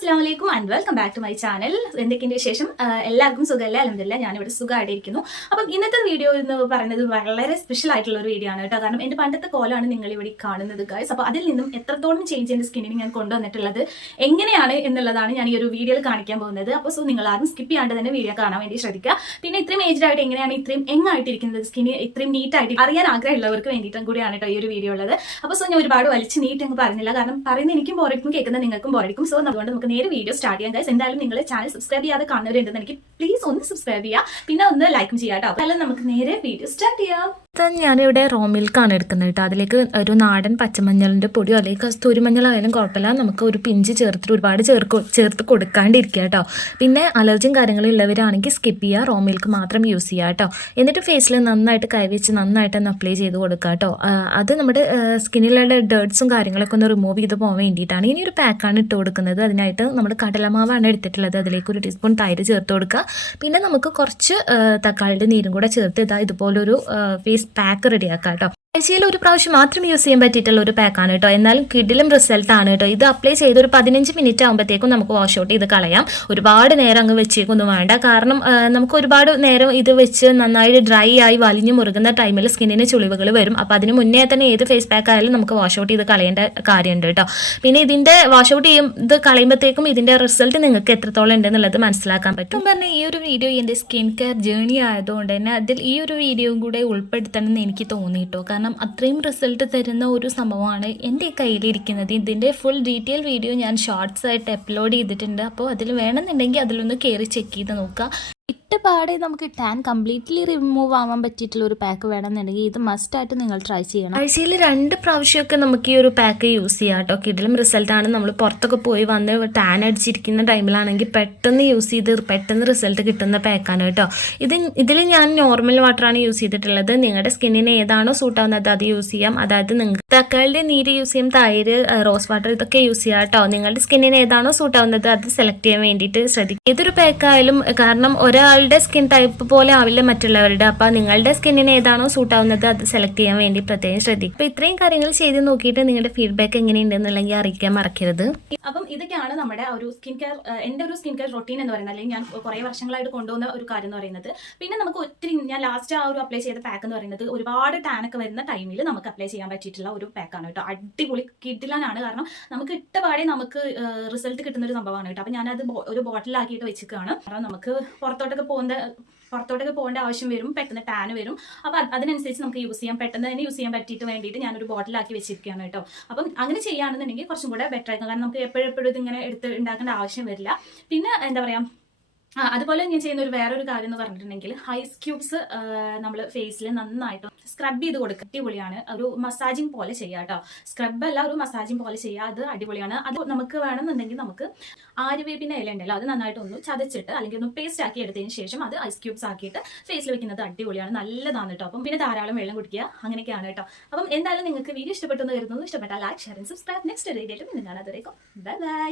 അസ്സലാമലൈക്കും and welcome back to my channel. എന്തൊക്കെയുണ്ട് വിശേഷം? എല്ലാവർക്കും സുഖമല്ല? അൽഹംദുലില്ലാ ഞാനിവിടെ സുഖമായിട്ടിരിക്കുന്നു. അപ്പം ഇന്നത്തെ വീഡിയോ എന്ന് പറയുന്നത് വളരെ സ്പെഷ്യൽ ആയിട്ടുള്ള ഒരു വീഡിയോ ആണ് കേട്ടോ. കാരണം എൻ്റെ പണ്ടത്തെ കോലാണ് നിങ്ങൾ ഇവിടെ കാണുന്നത് ഗൈസ്. അപ്പോൾ അതിൽ നിന്നും എത്രത്തോളം ചേഞ്ച് എൻ്റെ സ്കിന്നിന് ഞാൻ കൊണ്ടുവന്നിട്ടുള്ളത് എങ്ങനെയാണ് എന്നുള്ളതാണ് ഞാൻ ഈ ഒരു വീഡിയോയിൽ കാണിക്കാൻ പോകുന്നത്. അപ്പോൾ നിങ്ങൾ ആരും സ്കിപ്പ് ചെയ്യാണ്ട് തന്നെ വീഡിയോ കാണാൻ വേണ്ടി ശ്രദ്ധിക്കുക. പിന്നെ ഇത്രയും ഏജ്ഡ് ആയിട്ട് എങ്ങനെയാണ് ഇത്രയും യങ്ങായിട്ടിരിക്കുന്നത്, സ്കിന്ന് ഇത്രയും നീറ്റായിട്ട് അറിയാൻ ആഗ്രഹമുള്ളവർക്ക് വേണ്ടിയിട്ടും കൂടിയാണ് കേട്ടോ ഈ ഒരു വീഡിയോ ഉള്ളത്. അപ്പോൾ ഞാൻ ഒരുപാട് വലിച്ച് നീറ്റ് അങ്ങ് പറഞ്ഞില്ല, കാരണം പറയുന്നത് എനിക്കും ബോറടിക്കും, കേൾക്കുന്ന നിങ്ങൾക്കും ബോറടിക്കും. അതുകൊണ്ട് നമുക്ക് നേരെ വീഡിയോ സ്റ്റാർട്ട് ചെയ്യാം ഗൈസ്. എന്തായാലും നിങ്ങൾ ചാനൽ സബ്സ്ക്രൈബ് ചെയ്യാതെ കാണുന്നവരുണ്ടെന്ന് എനിക്ക് പ്ലീസ് ഒന്ന് സബ്സ്ക്രൈബ് ചെയ്യുക, പിന്നെ ഒന്ന് ലൈക്കും ചെയ്യാം കേട്ടോ. അപ്പോൾ നമുക്ക് നേരെ വീഡിയോ സ്റ്റാർട്ട് ചെയ്യാം. ഞാനിവിടെ റോ മിൽക്കാണ് എടുക്കുന്നത് കേട്ടോ. അതിലേക്ക് ഒരു നാടൻ പച്ചമഞ്ഞളിൻ്റെ പൊടിയോ അല്ലെങ്കിൽ കസ്തൂരി മഞ്ഞളായാലും കുഴപ്പമില്ല, നമുക്ക് ഒരു പിഞ്ച് ചേർത്തിട്ട് ഒരുപാട് ചേർത്ത് കൊടുക്കാണ്ടിരിക്കുക കേട്ടോ. പിന്നെ അലർജിയും കാര്യങ്ങളും ഉള്ളവരാണെങ്കിൽ സ്കിപ്പ് ചെയ്യുക, റോ മിൽക്ക് മാത്രം യൂസ് ചെയ്യുക കേട്ടോ. എന്നിട്ട് ഫേസിൽ നന്നായിട്ട് കൈവച്ച് നന്നായിട്ട് ഒന്ന് അപ്ലൈ ചെയ്ത് കൊടുക്കുക കേട്ടോ. അത് നമ്മുടെ സ്കിന്നിലുള്ള ഡേർട്സും കാര്യങ്ങളൊക്കെ ഒന്ന് റിമൂവ് ചെയ്ത് പോകാൻ വേണ്ടിയിട്ടാണ്. ഇനി ഒരു പാക്കാണ് ഇട്ട് കൊടുക്കുന്നത്. അതിനായിട്ട് നമ്മൾ കടലമാവാണ് എടുത്തിട്ടുള്ളത്. അതിലേക്ക് ഒരു ടീസ്പൂൺ തൈര് ചേർത്ത് കൊടുക്കുക. പിന്നെ നമുക്ക് കുറച്ച് തക്കാളിയുടെ നീരും കൂടെ ചേർത്ത് ഇതുപോലൊരു ഫേസ് പാക്ക് റെഡിയാക്കാം കേട്ടോ. ആഴ്ചയിൽ ഒരു പ്രാവശ്യം മാത്രം യൂസ് ചെയ്യാൻ പറ്റിയിട്ടുള്ള ഒരു പാക്കാണ് കേട്ടോ. എന്നാലും കിഡിലും റിസൾട്ടാണ് കേട്ടോ. ഇത് അപ്ലൈ ചെയ്ത് ഒരു 15 മിനിറ്റ് ആകുമ്പോഴത്തേക്കും നമുക്ക് വാഷ് ഔട്ട് ചെയ്ത് കളയാം. ഒരുപാട് നേരം അങ്ങ് വെച്ചേക്കൊന്നും വേണ്ട, കാരണം നമുക്ക് ഒരുപാട് നേരം ഇത് വെച്ച് നന്നായിട്ട് ഡ്രൈ ആയി വലിഞ്ഞു മുറുകുന്ന ടൈമിൽ സ്കിന്നിന് ചുളിവുകൾ വരും. അപ്പോൾ അതിന് മുന്നേ തന്നെ ഏത് ഫേസ് പാക്ക് ആയാലും നമുക്ക് വാഷ് ഔട്ട് ചെയ്ത് കളയേണ്ട കാര്യമുണ്ട് കേട്ടോ. പിന്നെ ഇതിൻ്റെ വാഷ് ഔട്ട് ഇത് കളയുമ്പോഴത്തേക്കും ഇതിൻ്റെ റിസൾട്ട് നിങ്ങൾക്ക് എത്രത്തോളം ഉണ്ടെന്നുള്ളത് മനസ്സിലാക്കാൻ പറ്റും. പറഞ്ഞാൽ ഈ ഒരു വീഡിയോ എൻ്റെ സ്കിൻ കെയർ ജേർണി ആയതുകൊണ്ട് തന്നെ അതിൽ ഈ ഒരു വീഡിയോയും കൂടെ ഉൾപ്പെടുത്തണം എന്ന് എനിക്ക് തോന്നിയിട്ടോ. കാരണം അത്രയും റിസൾട്ട് തരുന്ന ഒരു സംഭവമാണ് എൻ്റെ കയ്യിലിരിക്കുന്നത്. ഇതിൻ്റെ ഫുൾ ഡീറ്റെയിൽ വീഡിയോ ഞാൻ ഷോർട്സ് ആയിട്ട് അപ്ലോഡ് ചെയ്തിട്ടുണ്ട്. അപ്പോൾ അതിൽ വേണമെന്നുണ്ടെങ്കിൽ അതിലൊന്ന് കയറി ചെക്ക് ചെയ്ത് നോക്കുക. ഇട്ടപാടെ നമുക്ക് ടാൻ കംപ്ലീറ്റ്ലി റിമൂവ് ആവാൻ പറ്റിയിട്ടുള്ള ഒരു പാക്ക് വേണമെന്നുണ്ടെങ്കിൽ ഇത് മസ്റ്റായിട്ട് നിങ്ങൾ ട്രൈ ചെയ്യണം. ആഴ്ചയിൽ 2 പ്രാവശ്യമൊക്കെ നമുക്ക് ഈ ഒരു പാക്ക് യൂസ് ചെയ്യാം കേട്ടോ. കിടിലും റിസൾട്ടാണ്. നമ്മൾ പുറത്തൊക്കെ പോയി വന്ന് ടാൻ അടിച്ചിരിക്കുന്ന ടൈമിലാണെങ്കിൽ പെട്ടെന്ന് യൂസ് ചെയ്ത് പെട്ടെന്ന് റിസൾട്ട് കിട്ടുന്ന പാക്കാണ് കേട്ടോ. ഇതിൽ ഞാൻ നോർമൽ വാട്ടറാണ് യൂസ് ചെയ്തിട്ടുള്ളത്. നിങ്ങളുടെ സ്കിന്നിന് ഏതാണോ സൂട്ട് ആവുന്നത് അത് യൂസ് ചെയ്യാം. അതായത് നിങ്ങൾക്ക് തക്കാളിയുടെ നീര് യൂസ് ചെയ്യും, തൈര്, റോസ് വാട്ടർ ഇതൊക്കെ യൂസ് ചെയ്യാം കേട്ടോ. നിങ്ങളുടെ സ്കിന്നിന് ഏതാണോ സൂട്ട് ആവുന്നത് അത് സെലക്ട് ചെയ്യാൻ വേണ്ടിയിട്ട് ശ്രദ്ധിക്കുക. ഏതൊരു പാക്കായാലും, കാരണം ഒരാളുടെ സ്കിൻ ടൈപ്പ് പോലെ ആവില്ല മറ്റുള്ളവരുടെ. അപ്പോൾ നിങ്ങളുടെ സ്കിന്നിന് ഏതാണോ സൂട്ട് ആവുന്നത് അത് സെലക്ട് ചെയ്യാൻ വേണ്ടി പ്രത്യേകം ശ്രദ്ധിക്കും. അപ്പോൾ ഇത്രയും കാര്യങ്ങൾ ചെയ്ത് നോക്കിയിട്ട് നിങ്ങളുടെ ഫീഡ്ബാക്ക് എങ്ങനെയുണ്ടെന്നുണ്ടെങ്കിൽ അറിയിക്കാൻ മറക്കരുത്. അപ്പം ഇതൊക്കെയാണ് നമ്മുടെ ഒരു സ്കിൻ കെയർ, എൻ്റെ ഒരു സ്കിൻ കെയർ റൊട്ടീൻ എന്ന് പറയുന്നത്, അല്ലെങ്കിൽ ഞാൻ കുറേ വർഷങ്ങളായിട്ട് കൊണ്ടുവന്ന ഒരു കാര്യം എന്ന് പറയുന്നത്. പിന്നെ നമുക്ക് ഒത്തിരി, ഞാൻ ലാസ്റ്റ് ആ ഒരു അപ്ലൈ ചെയ്ത പാക്ക് എന്ന് പറയുന്നത് ഒരുപാട് ടാനൊക്കെ വരുന്ന ടൈമിൽ നമുക്ക് അപ്ലൈ ചെയ്യാൻ പറ്റിയിട്ടുള്ള ഒരു പാക്കാണ് കേട്ടോ. അടിപൊളി കിഡിലാനാണ്, കാരണം നമുക്ക് ഇട്ടപാടെ നമുക്ക് റിസൾട്ട് കിട്ടുന്ന ഒരു സംഭവമാണ് കേട്ടോ. അപ്പം ഞാനത് ഒരു ബോട്ടിലാക്കിയിട്ട് വെച്ചിരിക്കുകയാണ്. കാരണം നമുക്ക് പുറത്തോട്ടൊക്കെ പോകേണ്ട ആവശ്യം വരും, പെട്ടെന്ന് ടാൻ വരും. അപ്പം അതിനനുസരിച്ച് നമുക്ക് യൂസ് ചെയ്യാം, പെട്ടെന്ന് തന്നെ യൂസ് ചെയ്യാൻ പറ്റിയിട്ട് വേണ്ടിയിട്ട് ഞാനൊരു ബോട്ടിലാക്കി വെച്ചിരിക്കുകയാണ് കേട്ടോ. അപ്പം അങ്ങനെ ചെയ്യുകയാണെന്നുണ്ടെങ്കിൽ കുറച്ചും കൂടെ ബെറ്റർ ആയിരിക്കും, കാരണം നമുക്ക് എപ്പോഴും ഇതിങ്ങനെ എടുത്ത് ഉണ്ടാക്കേണ്ട ആവശ്യം വരില്ല. പിന്നെ എന്താ പറയുക, അതുപോലെ ഞാൻ ചെയ്യുന്ന വേറൊരു കാര്യം എന്ന് പറഞ്ഞിട്ടുണ്ടെങ്കിൽ ഐസ് ക്യൂബ്സ് നമ്മൾ ഫേസിൽ നന്നായിട്ട് സ്ക്രബ് ചെയ്ത് കൊടുക്കുക. അടിപൊളിയാണ്. ഒരു മസാജിങ് പോലെ ചെയ്യുക കേട്ടോ. സ്ക്രബ് അല്ല, ഒരു മസാജിങ് പോലെ ചെയ്യുക. അത് അടിപൊളിയാണ്. അത് നമുക്ക് വേണമെന്നുണ്ടെങ്കിൽ നമുക്ക് ആര്യവേപ്പിൻ്റെ ഇല ഉണ്ടല്ലോ, അത് നന്നായിട്ട് ഒന്ന് ചതച്ചിട്ട് അല്ലെങ്കിൽ ഒന്ന് പേസ്റ്റ് ആക്കി എടുത്തതിന് ശേഷം അത് ഐസ് ക്യൂബ്സ് ആക്കിയിട്ട് ഫേസിൽ വെക്കുന്നത് അടിപൊളിയാണ്, നല്ലതാണ് കേട്ടോ. അപ്പം പിന്നെ ധാരാളം വെള്ളം കുടിക്കുക, അങ്ങനെയൊക്കെയാണ് കേട്ടോ. അപ്പം എന്തായാലും നിങ്ങൾക്ക് വീഡിയോ ഇഷ്ടപ്പെട്ടെന്ന് കരുതുന്നു. ഇഷ്ടപ്പെട്ടാൽ like, share and subscribe. Next വീഡിയോയിലും നിങ്ങൾ കാണാതെ ബൈ ബൈ.